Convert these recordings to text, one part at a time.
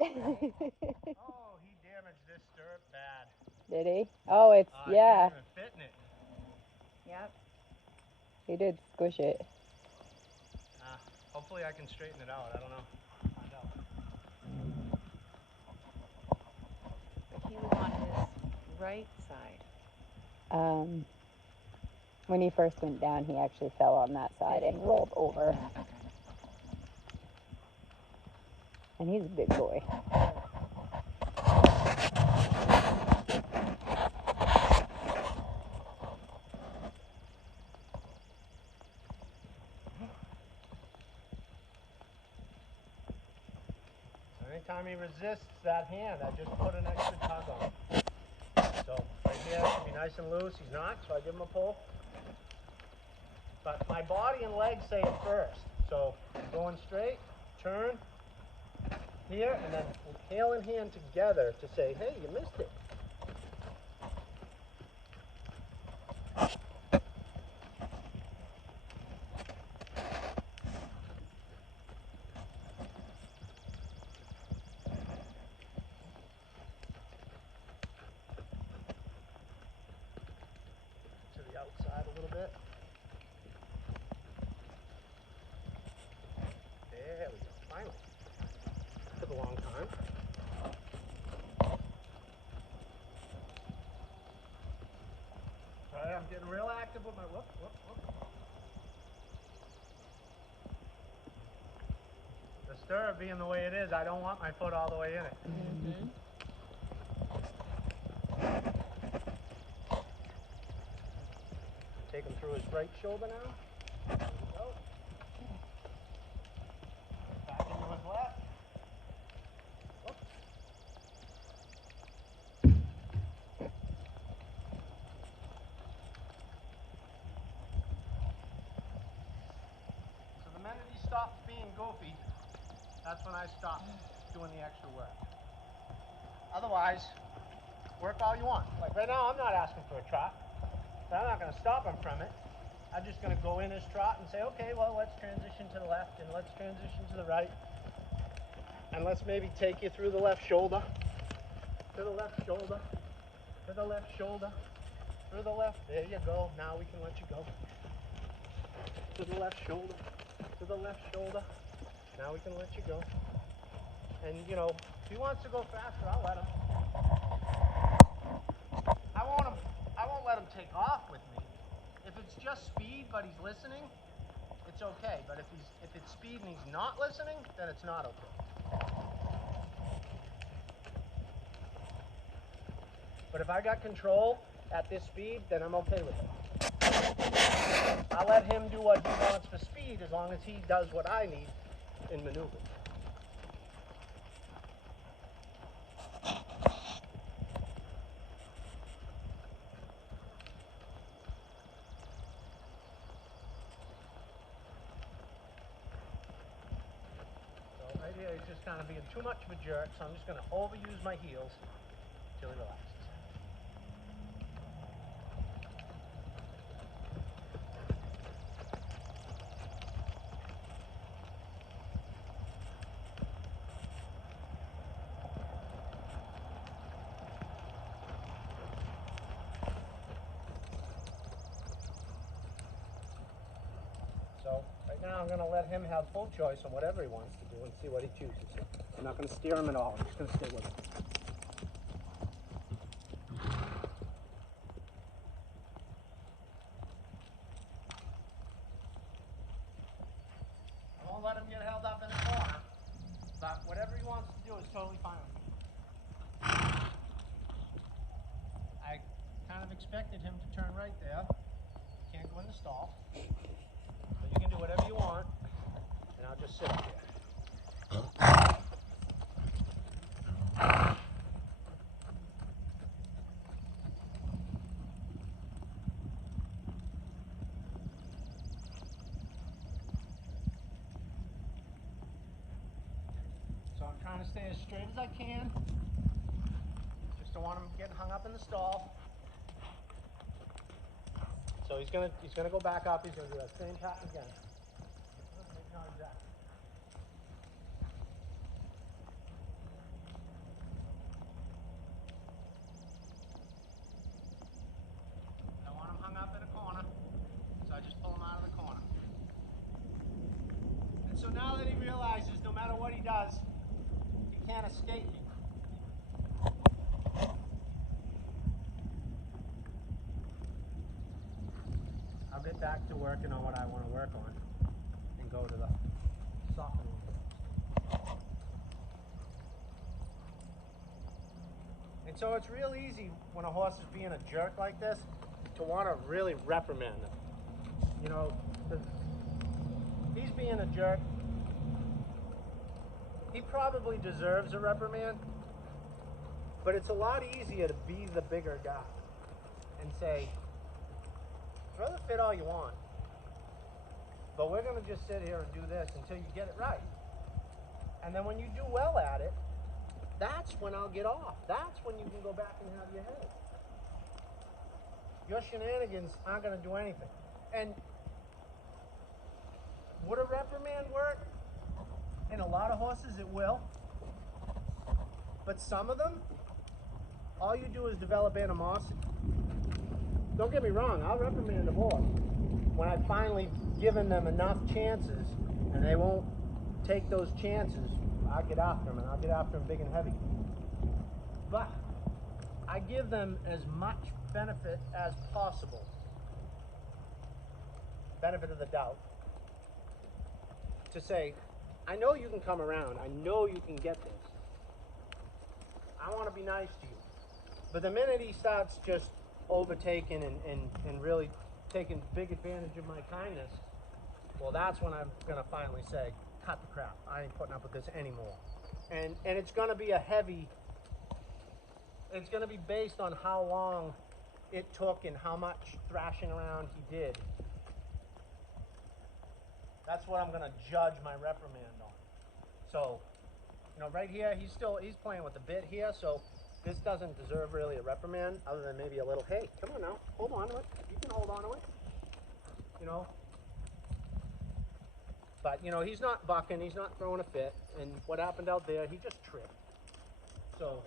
Oh, he damaged this stirrup bad. Did he? Oh, it's, I yeah, can't even fit in it. Yep. he did squish it. Hopefully I can straighten it out. I don't know. Find out. But he was on his right side. Um, when he first went down, he actually fell on that side Did he? and rolled over. Okay. And he's a big boy. So anytime he resists that hand, I just put an extra tug on. So right here, it should be nice and loose. He's not, so I give him a pull. But my body and legs say it first. So going straight, turn here, and then tail and hand together to say, hey, you missed it. To the outside a little bit. There we go, finally. Took a long time. All right, I'm getting real active with my whoop. The stirrup being the way it is, I don't want my foot all the way in it. Mm-hmm. Take him through his right shoulder now. There we go. Back into his left. Whoop. So the minute he stops being goofy, that's when I stop doing the extra work. Otherwise, work all you want. Like right now, I'm not asking for a trot, but I'm not going to stop him from it. I'm just going to go in his trot and say, okay, well, let's transition to the left and let's transition to the right. And let's maybe take you through the left shoulder, to the left shoulder, to the left shoulder, through the left. There you go. Now we can let you go. To the left shoulder, to the left shoulder. Now we can let you go. And, you know, if he wants to go faster, I'll let him. I won't let him take off with me. If it's just speed, but he's listening, it's okay. But if it's speed and he's not listening, then it's not okay. But if I got control at this speed, then I'm okay with it. I'll let him do what he wants for speed as long as he does what I need in maneuver. So right here, he's just kind of being too much of a jerk, so I'm just going to overuse my heels till he relaxes. So right now I'm going to let him have full choice on whatever he wants to do and see what he chooses. I'm not going to steer him at all. I'm just going to stay with him. I won't let him get held up in the corner, but whatever he wants to do is totally fine with me. I kind of expected him to turn right there. Can't go in the stall. So you can do whatever you want, and I'll just sit up here. So I'm trying to stay as straight as I can. Just don't want him getting hung up in the stall. So he's gonna go back up. He's gonna do that same pattern again. Maybe not exactly. so now that he realizes no matter what he does, he can't escape me. I'll get back to working on what I want to work on and go to the softening. And so it's real easy when a horse is being a jerk like this to want to really reprimand him. You know, 'cause he's being a jerk. He probably deserves a reprimand, but it's a lot easier to be the bigger guy and say, throw the fit all you want, but we're going to just sit here and do this until you get it right. And then when you do well at it, that's when I'll get off. That's when you can go back and have your head. Your shenanigans aren't going to do anything. And would a reprimand work? In a lot of horses, it will. But some of them, all you do is develop animosity. Don't get me wrong, I'll reprimand a horse when I've finally given them enough chances and they won't take those chances. I'll get after them, and I'll get after them big and heavy. But I give them as much benefit as possible. Benefit of the doubt. To say, I know you can come around. I know you can get this. I want to be nice to you. But the minute he starts just overtaking and really taking big advantage of my kindness, well, that's when I'm going to finally say, cut the crap. I ain't putting up with this anymore. And it's going to be it's going to be based on how long it took and how much thrashing around he did. That's what I'm going to judge my reprimand on. So, you know, right here, he's playing with the bit here, so this doesn't deserve really a reprimand, other than maybe a little, hey, come on now, hold on to it. You can hold on to it. You know? But, you know, he's not bucking, he's not throwing a fit, and what happened out there, he just tripped. So,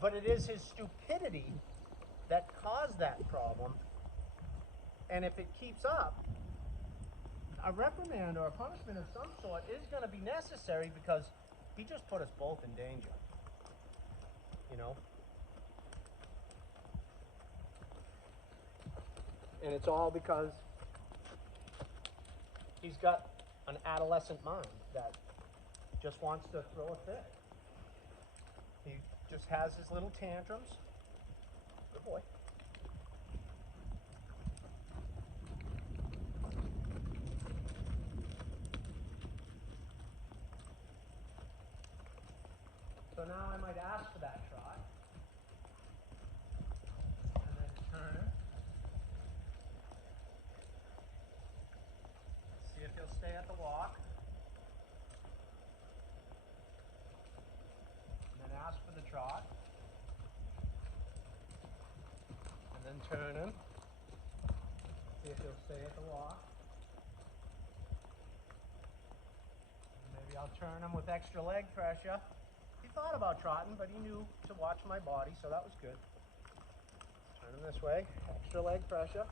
but it is his stupidity that caused that problem, and if it keeps up, a reprimand or a punishment of some sort is going to be necessary because he just put us both in danger. You know? And it's all because he's got an adolescent mind that just wants to throw a fit. He just has his little tantrums. Good boy. So now I might ask for that trot. And then turn him. See if he'll stay at the walk. And then ask for the trot. And then turn him. See if he'll stay at the walk. And maybe I'll turn him with extra leg pressure. He thought about trotting, but he knew to watch my body, so that was good. Turn him this way, extra leg pressure.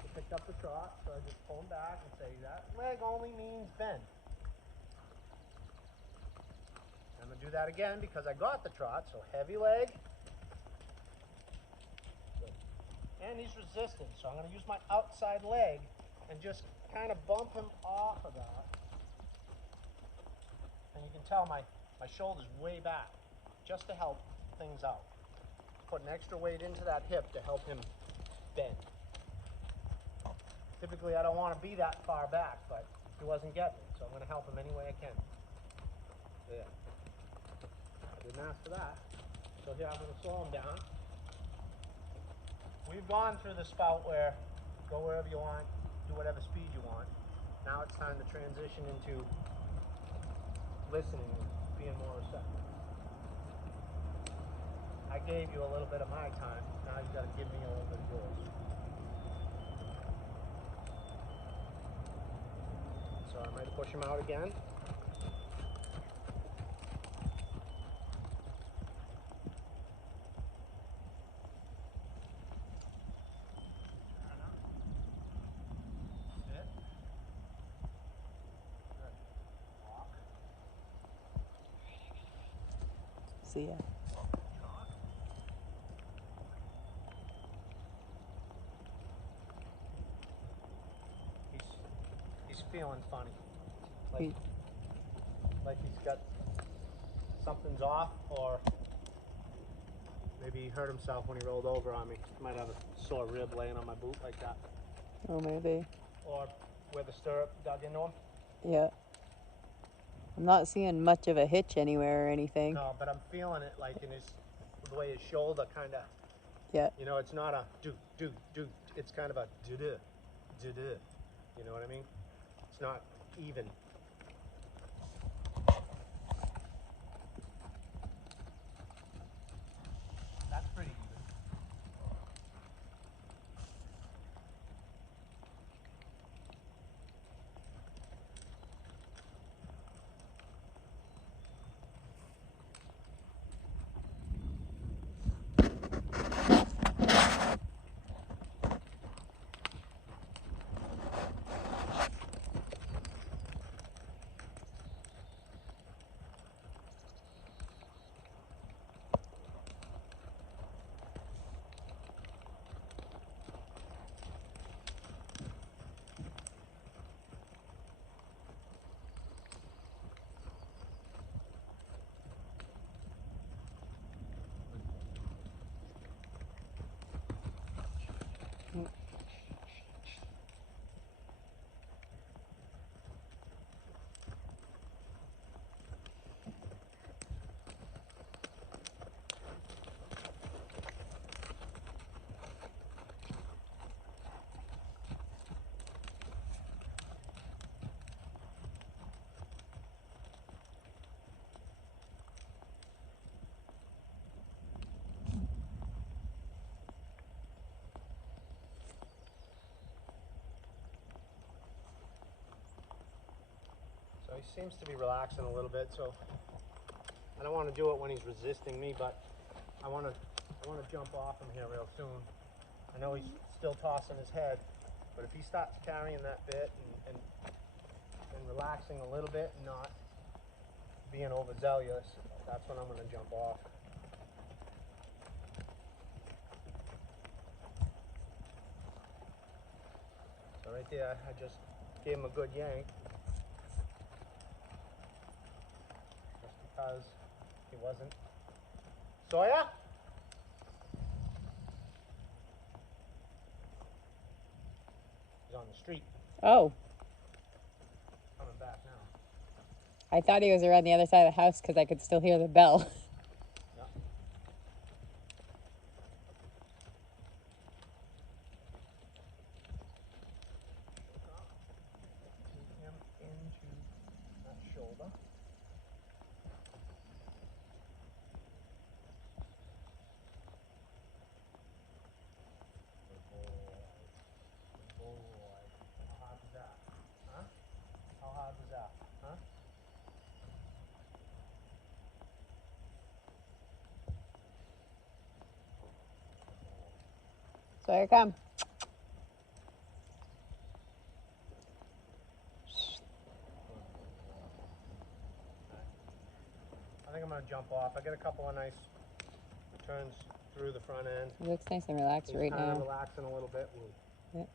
He picked up the trot, so I just pull him back and say, that leg only means bend. I'm going to do that again because I got the trot, so heavy leg. Good. And he's resistant, so I'm going to use my outside leg and just kind of bump him off of that. And you can tell my shoulder's way back, just to help things out. Put an extra weight into that hip to help him bend. Typically, I don't want to be that far back, but he wasn't getting it, so I'm going to help him any way I can. There. I didn't ask for that. So here, I'm going to slow him down. We've gone through the spout where go wherever you want, do whatever speed you want. Now it's time to transition into listening and being more receptive. I gave you a little bit of my time. Now you got to give me a little bit of yours. So I might push him out again. Turn him. Sit. Good. See ya. He's feeling funny. He- Like he's got something's off, or maybe he hurt himself when he rolled over on me. Might have a sore rib laying on my boot like that, Oh, maybe. or where the stirrup dug into him. Yeah. I'm not seeing much of a hitch anywhere or anything. No, but I'm feeling it like in his, the way his shoulder kind of. Yeah. You know, it's not a do do do. It's kind of a do do do do. You know what I mean? It's not even. That's pretty even. So he seems to be relaxing a little bit. So I don't want to do it when he's resisting me, but I want to jump off him here real soon. I know he's still tossing his head, but if he starts carrying that bit and relaxing a little bit and not being overzealous, that's when I'm going to jump off. So right there, I just gave him a good yank. Just because he wasn't. Sawyer? He's on the street, Oh, coming back now. I thought he was around the other side of the house because I could still hear the bell. Yeah. Take him into that shoulder. Good boy. Good boy. How hard was that? Huh? How hard was that? Huh? So here come. I think I'm gonna jump off. I got a couple of nice turns through the front end. He looks nice and relaxed He's right kind of now. relaxing a little bit. Yep.